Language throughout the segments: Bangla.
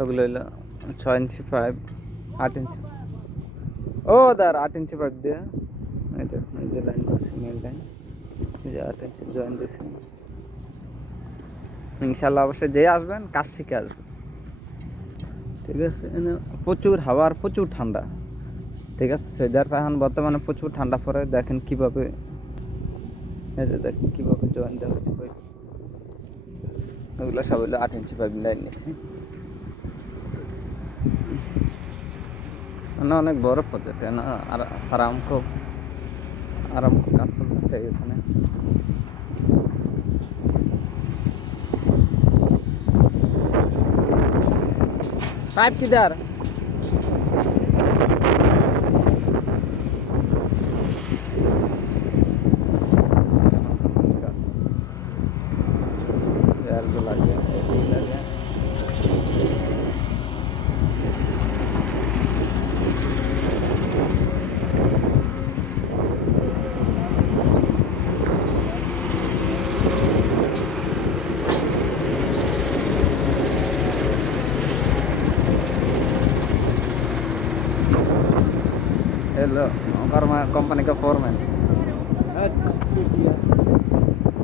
ওগুলো হইলো 6 ইঞ্চি পাইপ, 8 ইঞ্চি। ও দাঁড় 8 ইঞ্চি পাইপ দিয়ে এই দেখুন, এই যে লাইন করছি, মেন লাইন, এই যে 8 ইঞ্চি জয়েন দিয়েছি। ইনশাল্লাহ অবশ্যই যে আসবেন কাজ শিখে আসবেন, ঠিক আছে। প্রচুর হাওয়া আর প্রচুর ঠান্ডা, ঠিক আছে। সৌদি আরবে এখন বর্তমানে প্রচুর ঠান্ডা পড়ে। দেখেন কীভাবে, এই যে দেখেন কীভাবে জয়েন দেওয়া হচ্ছে পাইপ। ওগুলো সব হলো 8 ইঞ্চি পাইপ লাইন নিয়েছি। না অনেক বড় প্রজেক্ট না, আর আরামকো কাজ চলতেছে এখানে। পাইপ কিধার? লাগে লাগে हेलो और मैं कंपनी का फोरमैन।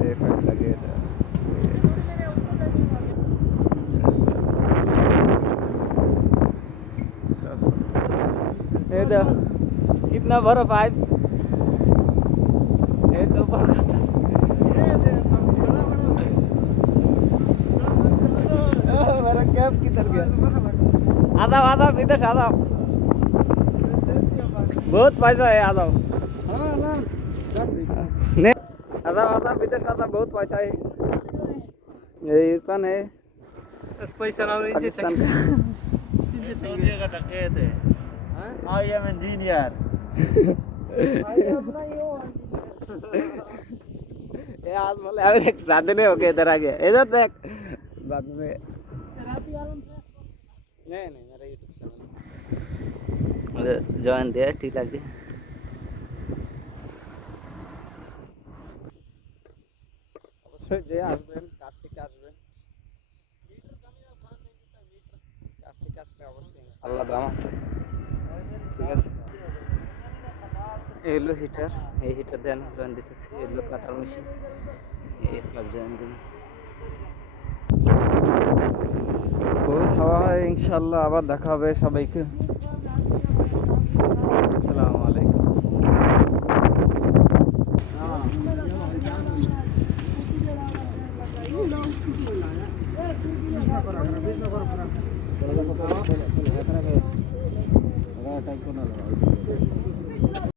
ये पाइप लगे ये तो कितना बड़ा पाइप, ये तो मेरा कैप किधर गया? आधा आधा विदेश आधा, बहुत पैसा है आधा। नहीं आधा आधा विदेश आधा, बहुत पैसा है। ये इरफान है, पैसा ना पाकिस्तान का। सऊदी का टकेत है। I am engineer. ये आज बोले अभी एक शादी नहीं हो गया, इधर आ गया, इधर देख बाद में। नहीं मेरा यूट्यूब चैनल जॉइन दिया, ठीक लगे। অবশ্যই যে আসবেন কাজ শিখে আসবেন, কাজ শিখে আসলে অবশ্যই ইনশাআল্লাহ দাম আছে, ঠিক আছে। এই হলো হিটার, এই হিটার দিয়ে আমি জয়েন দিতেছি। এই হলো কাটার মেশিন, এই প্লাগ জয়েন দিন। বহুত হাওয়া হয়, ইনশাআল্লাহ আবার দেখা হবে সবাইকে। আসসালামু আলাইকুম। টাইপ